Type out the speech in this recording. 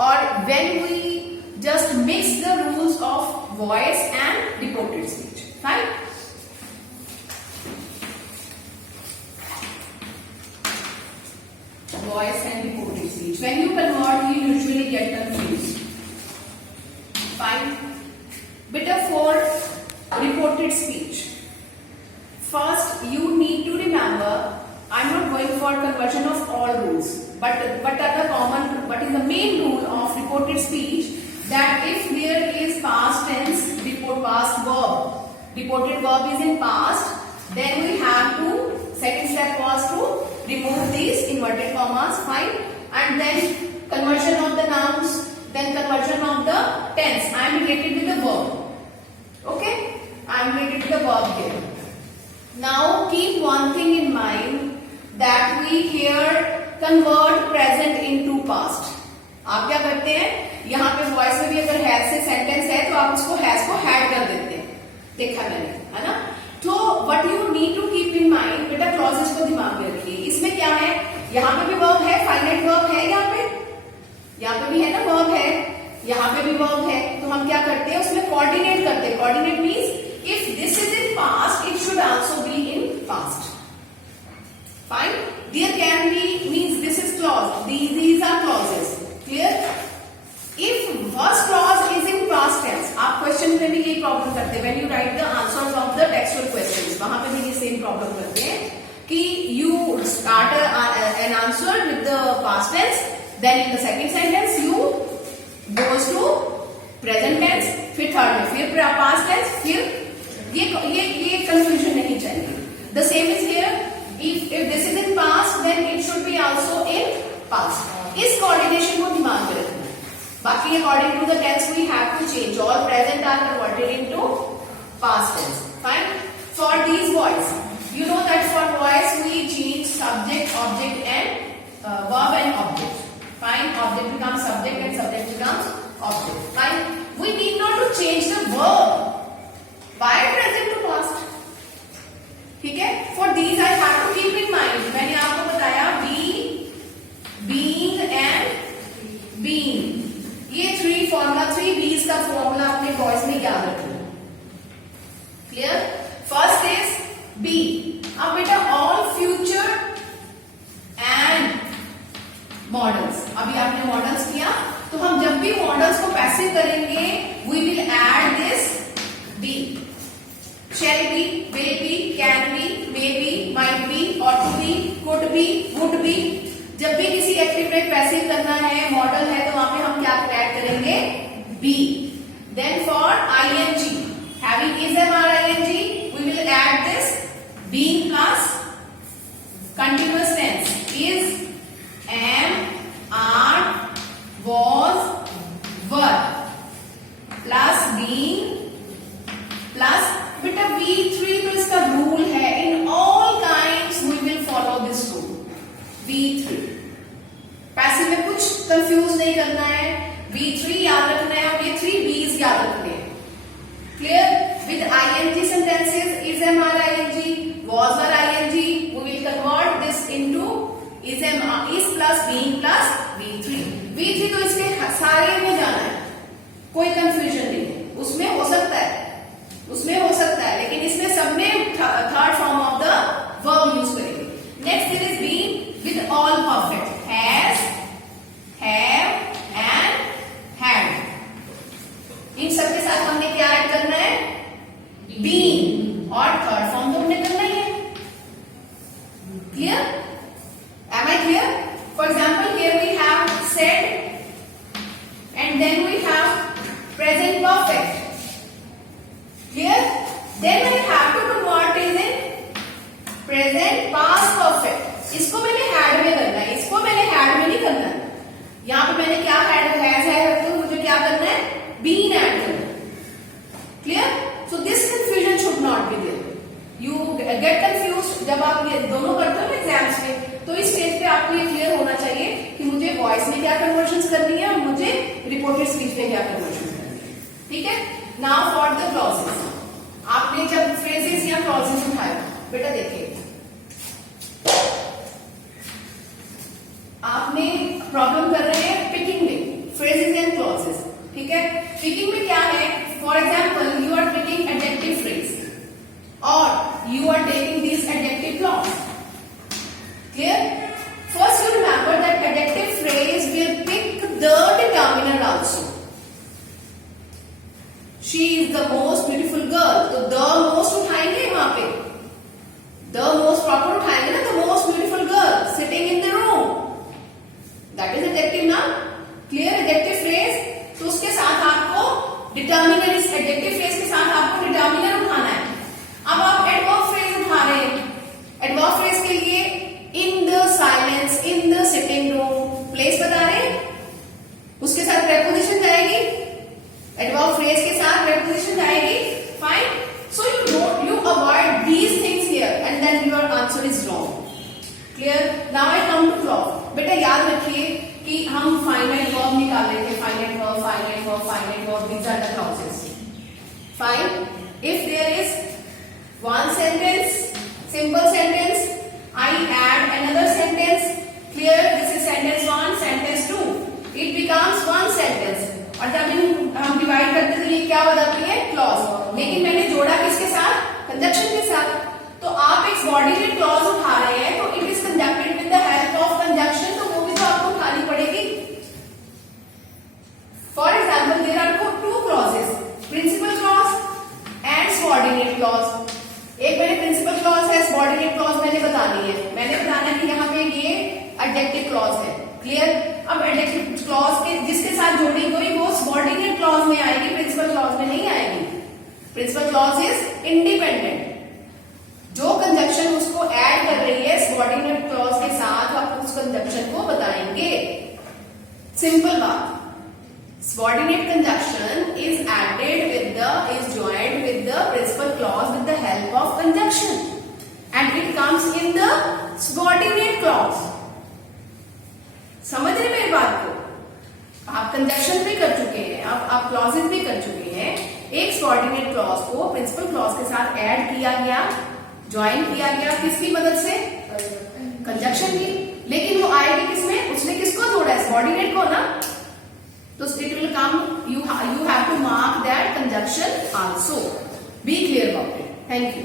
or when we just mix the rules of voice and reported speech, right? Voice and reported speech. When you convert, you usually get confused. Fine. Beta for reported speech. First, you need to remember, I'm not going for conversion of all rules, but is the main rule of reported speech that if there is past tense, report past verb, reported verb is in past, then we have to, second step was to remove these inverted commas, fine, and then conversion of the nouns, then conversion of the tense. I am related with the verb. Okay, I am related to the verb here. Now keep one thing in mind that we here convert present into past. आप क्या करते हैं, यहाँ पे voice में भी अगर has से सेंटेंस है तो आप उसको हैज को हैड कर देते हैं, देखा मैंने, है ना? तो what you need to keep in mind, बेटा क्लॉजेस को दिमाग में रखिए. इसमें क्या है, यहाँ पे भी वर्ब है, फाइनाइट वर्ब है, यहाँ पे भी है ना वर्ब है, यहाँ पे भी वर्ब है, तो हम क्या करते हैं उसमें कोऑर्डिनेट करते हैं. Coordinate means if this is in past, it should also be in past. Fine. There can be means this is clause. These are clauses. Clear? If first clause is in past tense, आप question में भी ये problem करते हैं. When you write the answers of the textual questions, वहां पे भी ये सेम प्रॉब्लम करते हैं कि you start an answer with the past tense, then in the second sentence you goes to present tense, फिर थर्ड में फिर past tense, फिर ये कंफ्यूजन नहीं चाहिए. The same is here. If this is in past, then it should be also in past. इस coordination को दिमाग में रखना. बाकी according to the tense we have to change. All present are converted into past tense. Fine. For these voice, you know that for voice we change subject, object, and verb and object. Fine. Object becomes subject and subject becomes object. Fine. We need not to change the verb. Why present to past? ठीक है. For these I have to keep in mind. मैंने आपको बताया be, being and being. ये three formula, three bes का फॉर्मूला अपने voice में याद रखना. क्लियर? First is be. अब बेटा ऑल फ्यूचर एंड मॉडल्स. अभी आपने मॉडल्स किया तो हम जब भी मॉडल्स को पैसिव करेंगे we will add this be. Shall be, will be, can be, may be, might be, ought to be, could be, would be. जब भी किसी एक्टिव में पैसिव करना है, मॉडल है, तो वहां पे हम क्या ऐड करेंगे? be. Then for ing, having is, am, are, ing, we will add this being plus continuous tense. Is, am, are, was, were plus being plus बेटा V3 तो इसका रूल है. In all kinds we will follow this rule. V3 passive में कुछ confuse नहीं करना है. V3 याद रखना है और ये 3 B's याद रखने हैं. Clear? With ing sentences is, am, are, ing, was, were, ing, we will convert this into is, am, is plus being plus V3. V3 तो इसके सारे में जाना है, कोई कंफ्यूजन नहीं है. उसमें हो सकता है लेकिन इसमें सब में third form of the verb use करेंगे. Next is being with all perfect. Has, have and had. इन सबके साथ हमने क्या ऐड करना है? बीइंग. और थर्ड फॉर्म तो हमने करना ही है. Clear? Am I clear? For example here we have said and then we have present perfect. Clear? Then I have to convert it in present past perfect. इसको मैंने had में करना है, इसको मैंने had में नहीं करना है. यहाँ पे मैंने क्या has है तो मुझे क्या करना है? been add करना है. Clear? So this confusion should not be there. You get confused जब आप ये दोनों करते हो एग्जाम्स में, तो इस स्टेज पे आपको ये क्लियर होना चाहिए कि मुझे वॉइस में क्या कन्वर्जन करनी है और मुझे रिपोर्टेड स्पीच में क्या कन्वर्जन करनी है. ठीक है. Now for the clauses. आपने जब फ्रेजेस या क्लॉजेस उठाया, बेटा देखिए आपने प्रॉब्लम कर रहे हैं पिकिंग में. फ्रेज ठीक है, पिकिंग में क्या है, for example you are picking adjective phrase और you are taking this adjective clause. Clear? First you remember that adjective phrase will pick the determiner also. She is the most beautiful girl, तो the most उठाएंगे वहां पे, the most proper उठाएंगे ना, the most beautiful girl sitting in the room, that is adjective ना. Clear? Adjective phrase, तो उसके साथ आपको डिटर्मिनर, इस एडजेक्टिव फ्रेज के साथ आपको डिटर्मिनर उठाना है. अब आप एडवर्ब फ्रेज उठा रहे हैं. एडवर्ब फ्रेज के लिए in the silence, in the sitting room, place बता रहे हैं, उसके साथ प्रेपोजिशन जाएगी, एडवर्ब फ्रेज के साथ प्रेपोजिशन जाएगी. Fine. So you avoid these things here and then your answer is wrong. Clear? Now I come to clause. बेटा याद रखिए कि हम फाइनाइट वर्ब निकाल रहे थे, finite verb, finite verb, finite verb, these are the clauses. Fine. If there is one sentence, simple sentence, I add another sentence. Clear? This is sentence 1, sentence 2. It becomes one sentence. और जब हम divide करते थे ये क्या बताती है? Clause. लेकिन मैंने जोड़ा किसके साथ? कंजक्शन के साथ. तो आप एक subordinate क्लॉज उठा रहे हैं तो it is conjuncted with the help of conjunction, तो वो भी तो आपको उठानी पड़ेगी. For example there are two clauses, principal clause and subordinate clause. एक मैंने प्रिंसिपल क्लॉज है, सबऑर्डिनेट क्लॉज मैंने बतानी है. मैंने बताना कि यहाँ पे ये एडजेक्टिव क्लॉज है. क्लियर? अब एडजेक्टिव क्लॉज के जिसके साथ जोड़ी गई वो सबऑर्डिनेट क्लॉज में आएगी, प्रिंसिपल क्लॉज में नहीं आएगी. Principal clause is independent. जो कंजक्शन उसको ऐड कर रही है सबऑर्डिनेट क्लॉज के साथ, आप उस कंजक्शन को बताएंगे. सिंपल बात. Subordinate conjunction is joined with the principal clause with the help of conjunction, and it comes in the subordinate clause. समझ रहे मेरी बात को? आप कंजक्शन भी कर चुके हैं, आप क्लॉजेस भी कर चुके हैं. एक सबऑर्डिनेट क्लॉज को प्रिंसिपल क्लॉज के साथ ऐड किया गया, ज्वाइन किया गया, किसकी मदद से? कंजक्शन की. लेकिन वो आएगी किसमें? उसने किसको जोड़ा है? सबऑर्डिनेट को ना. So it will come, you have to mark that conjunction also. Be clear about it. Thank you.